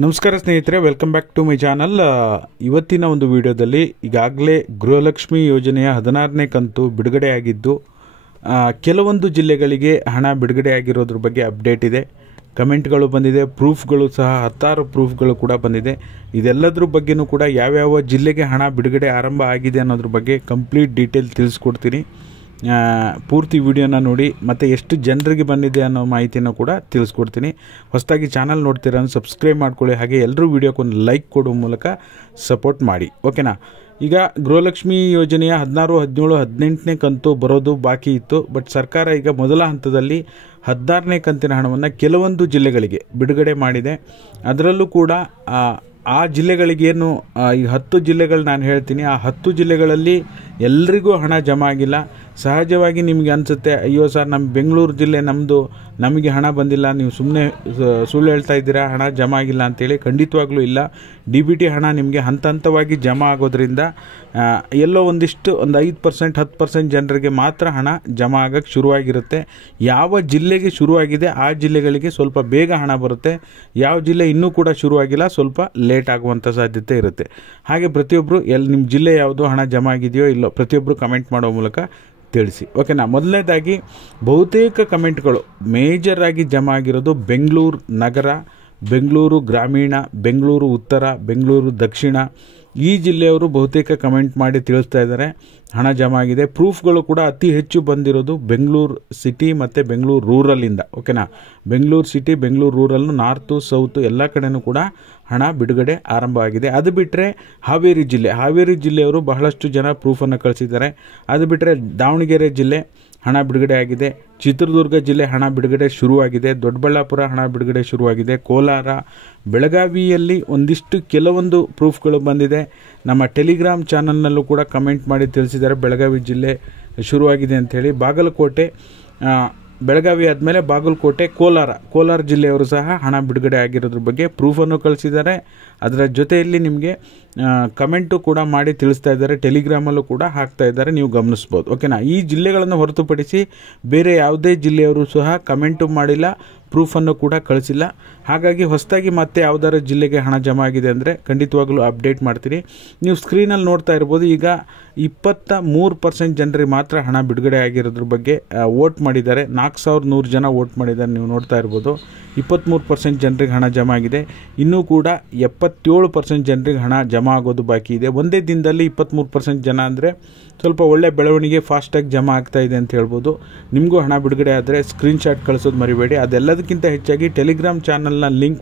ನಮಸ್ಕಾರ ಸ್ನೇಹಿತರೆ, welcome back to my channel. ಇವತ್ತಿನ ಒಂದು ವಿಡಿಯೋದಲ್ಲಿ ಈಗಾಗಲೇ ಗೃಹಲಕ್ಷ್ಮಿ ಯೋಜನೆಯ 16ನೇ ಕಂತು ಬಿಡುಗಡೆಯಾಗಿದ್ದು ಕೆಲವೊಂದು ಜಿಲ್ಲೆಗಳಿಗೆ ಹಣ ಬಿಡುಗಡೆಯಾಗಿರೋದ್ರ ಬಗ್ಗೆ ಅಪ್ಡೇಟ್ ಇದೆ. ಕಮೆಂಟ್ಗಳು ಬಂದಿದೆ, ಪ್ರೂಫ್ಗಳು ಸಹ 16 ಪ್ರೂಫ್ಗಳು ಕೂಡ ಬಂದಿದೆ. ಇದೆಲ್ಲದ್ರ ಬಗ್ಗೆನೂ ಕೂಡ ಯಾವ್ಯಾವ ಜಿಲ್ಲೆಗೆ ಹಣ ಬಿಡುಗಡೆ ಆರಂಭ ಆಗಿದೆ ಅನ್ನೋದ್ರ ಬಗ್ಗೆ ಕಂಪ್ಲೀಟ್ ಡೀಟೇಲ್ ತಿಳಿಸ್ಕೊಡ್ತೀನಿ. ಪೂರ್ತಿ ವಿಡಿಯೋನ ನೋಡಿ ಮತ್ತು ಎಷ್ಟು ಜನರಿಗೆ ಬಂದಿದೆ ಅನ್ನೋ ಮಾಹಿತಿಯನ್ನು ಕೂಡ ತಿಳಿಸ್ಕೊಡ್ತೀನಿ. ಹೊಸದಾಗಿ ಚಾನಲ್ ನೋಡ್ತೀರಾ ಸಬ್ಸ್ಕ್ರೈಬ್ ಮಾಡ್ಕೊಳ್ಳಿ, ಹಾಗೆ ಎಲ್ಲರೂ ವಿಡಿಯೋಕ್ಕೊಂದು ಲೈಕ್ ಕೊಡೋ ಮೂಲಕ ಸಪೋರ್ಟ್ ಮಾಡಿ, ಓಕೆನಾ. ಈಗ ಗೃಹಲಕ್ಷ್ಮಿ ಯೋಜನೆಯ 16, 17, 18ನೇ ಕಂತು ಬರೋದು ಬಾಕಿ ಇತ್ತು. ಬಟ್ ಸರ್ಕಾರ ಈಗ ಮೊದಲ ಹಂತದಲ್ಲಿ 16ನೇ ಕಂತಿನ ಹಣವನ್ನು ಕೆಲವೊಂದು ಜಿಲ್ಲೆಗಳಿಗೆ ಬಿಡುಗಡೆ ಮಾಡಿದೆ. ಅದರಲ್ಲೂ ಕೂಡ ಆ ಜಿಲ್ಲೆಗಳಿಗೇನು ಈ 10 ಜಿಲ್ಲೆಗಳು ನಾನು ಹೇಳ್ತೀನಿ, ಆ 10 ಜಿಲ್ಲೆಗಳಲ್ಲಿ ಎಲ್ರಿಗೂ ಹಣ ಜಮಾ ಆಗಿಲ್ಲ. ಸಹಜವಾಗಿ ನಿಮಗೆ ಅನಿಸುತ್ತೆ, ಅಯ್ಯೋ ಸರ್ ನಮ್ಮ ಬೆಂಗಳೂರು ಜಿಲ್ಲೆ ನಮಗೆ ಹಣ ಬಂದಿಲ್ಲ, ನೀವು ಸುಮ್ಮನೆ ಸುಳ್ಳು ಹೇಳ್ತಾ ಇದ್ದೀರಾ, ಹಣ ಜಮಾ ಆಗಿಲ್ಲ ಅಂತೇಳಿ. ಖಂಡಿತವಾಗ್ಲೂ ಇಲ್ಲ. DBT ಹಣ ನಿಮಗೆ ಹಂತ ಹಂತವಾಗಿ ಜಮಾ ಆಗೋದ್ರಿಂದ ಎಲ್ಲೋ ಒಂದು 5%, 10% ಜನರಿಗೆ ಮಾತ್ರ ಹಣ ಜಮಾ ಆಗೋಕ್ಕೆ ಶುರುವಾಗಿರುತ್ತೆ. ಯಾವ ಜಿಲ್ಲೆಗೆ ಶುರುವಾಗಿದೆ ಆ ಜಿಲ್ಲೆಗಳಿಗೆ ಸ್ವಲ್ಪ ಬೇಗ ಹಣ ಬರುತ್ತೆ. ಯಾವ ಜಿಲ್ಲೆ ಇನ್ನೂ ಕೂಡ ಶುರುವಾಗಿಲ್ಲ, ಸ್ವಲ್ಪ ಲೇಟ್ ಆಗುವಂಥ ಸಾಧ್ಯತೆ ಇರುತ್ತೆ. ಹಾಗೆ ಪ್ರತಿಯೊಬ್ಬರು ನಿಮ್ಮ ಜಿಲ್ಲೆ ಯಾವುದು, ಹಣ ಜಮಾ ಆಗಿದೆಯೋ ಇಲ್ಲೋ ಪ್ರತಿಯೊಬ್ಬರು ಕಮೆಂಟ್ ಮಾಡೋ ಮೂಲಕ ತಿಳಿಸಿ, ಓಕೆನಾ. ಮೊದಲನೇದಾಗಿ ಬಹುತೇಕ ಕಮೆಂಟ್ಗಳು ಮೇಜರ್ ಆಗಿ ಜಮಾ ಆಗಿರೋದು ಬೆಂಗಳೂರು ನಗರ, ಬೆಂಗಳೂರು ಗ್ರಾಮೀಣ, ಬೆಂಗಳೂರು ಉತ್ತರ, ಬೆಂಗಳೂರು ದಕ್ಷಿಣ, ಈ ಜಿಲ್ಲೆಯವರು ಬಹುತೇಕ ಕಮೆಂಟ್ ಮಾಡಿ ತಿಳಿಸ್ತಾ ಇದ್ದಾರೆ ಹಣ ಜಮಾ ಆಗಿದೆ. ಪ್ರೂಫ್ಗಳು ಕೂಡ ಅತಿ ಹೆಚ್ಚು ಬಂದಿರೋದು ಬೆಂಗಳೂರು ಸಿಟಿ ಮತ್ತು ಬೆಂಗಳೂರು ರೂರಲ್ಲಿಂದ, ಓಕೆನಾ. Bengaluru city, Bengaluru rural, north south ಎಲ್ಲ ಕಡೆನೂ ಕೂಡ ಹಣ ಬಿಡುಗಡೆ ಆರಂಭ ಆಗಿದೆ. ಅದು ಬಿಟ್ಟರೆ ಹಾವೇರಿ ಜಿಲ್ಲೆಯವರು ಬಹಳಷ್ಟು ಜನ ಪ್ರೂಫನ್ನು ಕಳಿಸಿದ್ದಾರೆ. ಅದು ಬಿಟ್ಟರೆ ದಾವಣಗೆರೆ ಜಿಲ್ಲೆ ಹಣ ಬಿಡುಗಡೆ ಆಗಿದೆ. ಚಿತ್ರದುರ್ಗ ಜಿಲ್ಲೆ ಹಣ ಬಿಡುಗಡೆ ಶುರುವಾಗಿದೆ. ದೊಡ್ಡಬಳ್ಳಾಪುರ ಹಣ ಬಿಡುಗಡೆ ಶುರುವಾಗಿದೆ. ಕೋಲಾರ, ಬೆಳಗಾವಿಯಲ್ಲಿ ಕೆಲವೊಂದು ಪ್ರೂಫ್ಗಳು ಬಂದಿದೆ. ನಮ್ಮ ಟೆಲಿಗ್ರಾಮ್ ಚಾನಲ್ನಲ್ಲೂ ಕೂಡ ಕಮೆಂಟ್ ಮಾಡಿ ತಿಳಿಸಿದ್ದಾರೆ ಬೆಳಗಾವಿ ಜಿಲ್ಲೆ ಶುರುವಾಗಿದೆ ಅಂಥೇಳಿ. ಬಾಗಲಕೋಟೆ, ಬೆಳಗಾವಿ ಆದಮೇಲೆ ಬಾಗಲಕೋಟೆ, ಕೋಲಾರ ಜಿಲ್ಲೆಯವರು ಸಹ ಹಣ ಬಿಡುಗಡೆ ಆಗಿರೋದ್ರ ಬಗ್ಗೆ ಪ್ರೂಫನ್ನು ಕಳಿಸಿದ್ದಾರೆ. ಅದರ ಜೊತೆಯಲ್ಲಿ ನಿಮಗೆ ಕಮೆಂಟು ಕೂಡ ಮಾಡಿ ತಿಳಿಸ್ತಾ ಇದ್ದಾರೆ. ಟೆಲಿಗ್ರಾಮಲ್ಲೂ ಕೂಡ ಹಾಕ್ತಾ ಇದ್ದಾರೆ, ನೀವು ಗಮನಿಸ್ಬೋದು, ಓಕೆನಾ. ಈ ಜಿಲ್ಲೆಗಳನ್ನು ಹೊರತುಪಡಿಸಿ ಬೇರೆ ಯಾವುದೇ ಜಿಲ್ಲೆಯವರು ಸಹ ಕಮೆಂಟು ಮಾಡಿಲ್ಲ, ಪ್ರೂಫನ್ನು ಕೂಡ ಕಳಿಸಿಲ್ಲ. ಹಾಗಾಗಿ ಹೊಸದಾಗಿ ಮತ್ತೆ ಯಾವ್ದಾರು ಜಿಲ್ಲೆಗೆ ಹಣ ಜಮಾ ಆಗಿದೆ ಅಂದರೆ ಖಂಡಿತವಾಗ್ಲೂ ಅಪ್ಡೇಟ್ ಮಾಡ್ತೀನಿ. ನೀವು ಸ್ಕ್ರೀನಲ್ಲಿ ನೋಡ್ತಾ ಇರ್ಬೋದು, ಈಗ 23% ಜನರಿಗೆ ಮಾತ್ರ ಹಣ ಬಿಡುಗಡೆ ಆಗಿರೋದ್ರ ಬಗ್ಗೆ ವೋಟ್ ಮಾಡಿದ್ದಾರೆ. 4100 ಜನ ವೋಟ್ ಮಾಡಿದ್ದಾರೆ, ನೀವು ನೋಡ್ತಾ ಇರ್ಬೋದು. 23% ಜನರಿಗೆ ಹಣ ಜಮಾ ಆಗಿದೆ. ಇನ್ನೂ ಕೂಡ 77% ಜನರಿಗೆ ಹಣ ಜಮಾ ಆಗೋದು ಬಾಕಿ ಇದೆ. ಒಂದೇ ದಿನದಲ್ಲಿ 23% ಜನ ಅಂದರೆ ಸ್ವಲ್ಪ ಒಳ್ಳೆ ಬೆಳವಣಿಗೆ, ಫಾಸ್ಟಾಗಿ ಜಮಾ ಆಗ್ತಾ ಇದೆ ಅಂತ ಹೇಳ್ಬೋದು. ನಿಮಗೂ ಹಣ ಬಿಡುಗಡೆ ಆದರೆ ಸ್ಕ್ರೀನ್ಶಾಟ್ ಕಳಿಸೋದು ಮರಿಬೇಡಿ. ಅದೆಲ್ಲದಕ್ಕಿಂತ ಹೆಚ್ಚಾಗಿ ಟೆಲಿಗ್ರಾಮ್ ಚಾನಲ್ನ ಲಿಂಕ್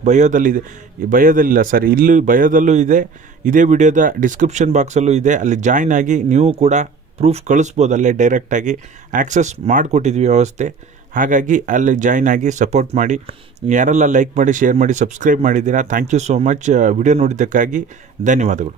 ಬಯೋದಲ್ಲೂ ಇದೆ, ಇದೇ ವಿಡಿಯೋದ ಡಿಸ್ಕ್ರಿಪ್ಷನ್ ಬಾಕ್ಸಲ್ಲೂ ಇದೆ. ಅಲ್ಲಿ ಜಾಯ್ನ್ ಆಗಿ ನೀವು ಕೂಡ ಪ್ರೂಫ್ ಕಳಿಸ್ಬೋದು, ಅಲ್ಲೇ ಡೈರೆಕ್ಟಾಗಿ ಆಕ್ಸೆಸ್ ಮಾಡಿಕೊಟ್ಟಿದ್ವಿ ವ್ಯವಸ್ಥೆ. ಹಾಗಾಗಿ ಅಲ್ಲಿ ಜಾಯ್ನ್ ಆಗಿ ಸಪೋರ್ಟ್ ಮಾಡಿ. ಯಾರೆಲ್ಲ ಲೈಕ್ ಮಾಡಿ, ಶೇರ್ ಮಾಡಿ, ಸಬ್ಸ್ಕ್ರೈಬ್ ಮಾಡಿದ್ದೀರಾ, thank you so much. Video ನೋಡಿದ್ದಕ್ಕಾಗಿ ಧನ್ಯವಾದಗಳು.